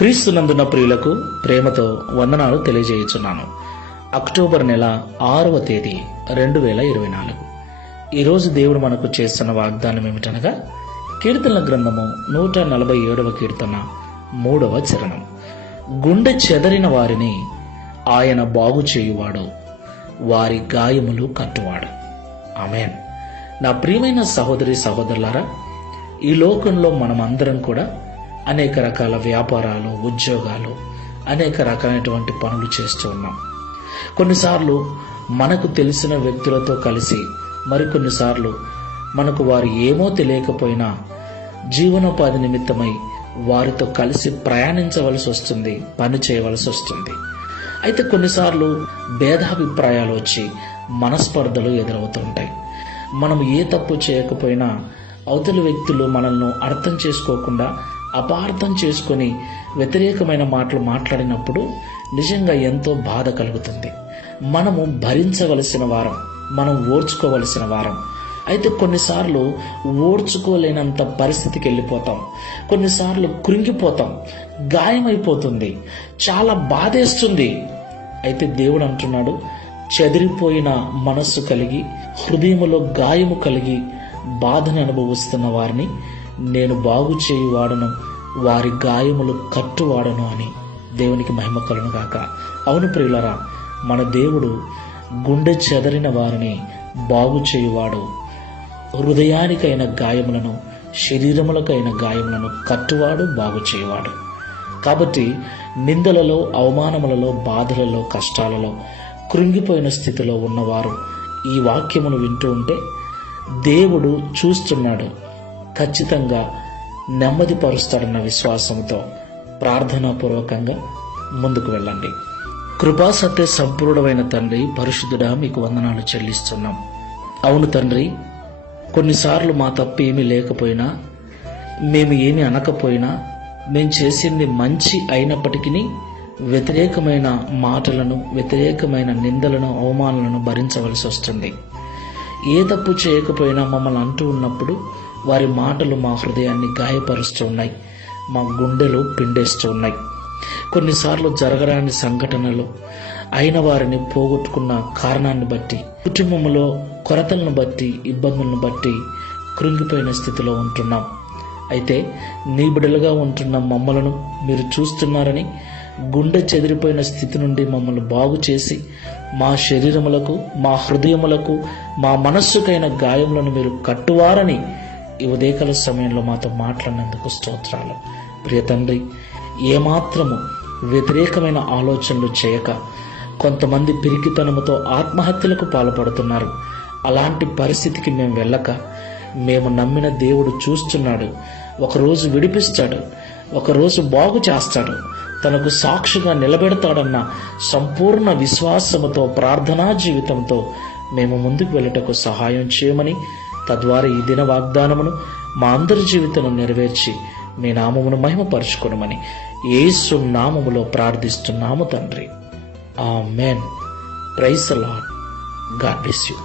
క్రీస్తునందున ప్రియులకు ప్రేమతో వందనాలు తెలియజేయుచున్నాను. అక్టోబర్ నెల 6వ తేదీ 2024. ఈరోజు దేవుడు మనకు చేస్తున్న వాగ్దానం ఏమిటనగా కీర్తనల గ్రంథము 147వ కీర్తన 3వ చరణం. గుండె చెదరిన వారిని ఆయన బాగు చేయువాడు, వారి గాయములు కట్టువాడు. ఆమేన్. నా ప్రియమైన సహోదరి సహోదరులారా, ఈ లోకంలో మనమందరం కూడా అనేక రకాల వ్యాపారాలు, ఉద్యోగాలు, అనేక రకాలైనటువంటి పనులు చేస్తూ ఉన్నాం. కొన్నిసార్లు మనకు తెలిసిన వ్యక్తులతో కలిసి, మరికొన్నిసార్లు మనకు వారు ఏమో తెలియకపోయినా జీవనోపాధి నిమిత్తమై వారితో కలిసి ప్రయాణించవలసి వస్తుంది, పని చేయవలసి వస్తుంది. అయితే కొన్నిసార్లు భేదాభిప్రాయాలు వచ్చి మనస్పర్ధలు ఎదురవుతుంటాయి. మనం ఏ తప్పు చేయకపోయినా అవతలి వ్యక్తులు మనల్ని అర్థం చేసుకోకుండా అపార్థం చేసుకొని వ్యతిరేకమైన మాటలు మాట్లాడినప్పుడు నిజంగా ఎంతో బాధ కలుగుతుంది. మనము భరించవలసిన వారం, మనం ఓర్చుకోవలసిన వారం. అయితే కొన్నిసార్లు ఓర్చుకోలేనంత పరిస్థితికి వెళ్ళిపోతాం, కొన్నిసార్లు కృంగిపోతాం, గాయమైపోతుంది, చాలా బాధేస్తుంది. అయితే దేవుడు అంటున్నాడు, చెదిరిపోయిన మనస్సు కలిగి, హృదయములో గాయము కలిగి బాధను అనుభవిస్తున్న వారిని నేను బాగు చేయువాడను, వారి గాయములు కట్టువాడను అని. దేవునికి మహిమ కలుగును గాక. అవును ప్రియులరా, మన దేవుడు గుండె చెదరిన వారిని బాగు చేయువాడు, హృదయానికైన గాయములను, శరీరములకైన గాయములను కట్టువాడు, బాగు చేయువాడు. కాబట్టి నిందలలో, అవమానములలో, బాధలలో, కష్టాలలో కృంగిపోయిన స్థితిలో ఉన్నవారు ఈ వాక్యమును వింటూ ఉంటే దేవుడు చూస్తున్నాడు, ఖచ్చితంగా నెమ్మదిపరుస్తాడన్న విశ్వాసంతో ప్రార్థనాపూర్వకంగా ముందుకు వెళ్ళండి. కృపాసత్య సంపూర్ణమైన తండ్రి, పరిశుద్ధుడా, మీకు వందనాలు చెల్లిస్తున్నాం. అవును తండ్రి, కొన్నిసార్లు మా తప్పు ఏమీ లేకపోయినా, మేము ఏమీ అనకపోయినా, మేము చేసింది మంచి అయినప్పటికీ వ్యతిరేకమైన మాటలను, వ్యతిరేకమైన నిందలను, అవమానాలను భరించవలసి వస్తుంది. ఏ తప్పు చేయకపోయినా మమ్మల్ని అంటూ ఉన్నప్పుడు వారి మాటలు మా హృదయాన్ని గాయపరుస్తూ ఉన్నాయి, మా గుండెలు పిండేస్తూ ఉన్నాయి. కొన్నిసార్లు జరగరాని సంఘటనలు అయిన వారిని పోగొట్టుకున్న కారణాన్ని బట్టి, కుటుంబంలో కొరతలను బట్టి, ఇబ్బందులను బట్టి కృంగిపోయిన స్థితిలో ఉంటున్నాం. అయితే నీ బిడ్డలుగా ఉంటున్న మమ్మలను మీరు చూస్తున్నారని, గుండె చెదిరిపోయిన స్థితి నుండి మమ్మల్ని బాగు చేసి మా శరీరములకు, మా హృదయములకు, మా మనస్సుకైన గాయములను మీరు కట్టువారని ఈ ఉదయకాల సమయంలో మాతో మాట్లాడినందుకు స్తోత్రాలు. ప్రియ తండ్రి, ఏమాత్రము వ్యతిరేకమైన ఆలోచనలు చేయక కొంతమంది పిరికితనముతో ఆత్మహత్యలకు పాల్పడుతున్నారు. అలాంటి పరిస్థితికి మేము వెళ్ళక, మేము నమ్మిన దేవుడు చూస్తున్నాడు, ఒకరోజు విడిపిస్తాడు, ఒకరోజు బాగు చేస్తాడు, తనకు సాక్షిగా నిలబెడతాడన్న సంపూర్ణ విశ్వాసముతో, ప్రార్థనా జీవితంతో మేము ముందుకు వెళ్ళటకు సహాయం చేయమని, తద్వారా ఈ దిన వాగ్దానమును మా అందరి జీవితంలో నెరవేర్చి మీ నామమును మహిమపరచుకొనమని యేసు నామములో ప్రార్థిస్తున్నాము తండ్రి. ఆమేన్. Praise the lord. God bless you.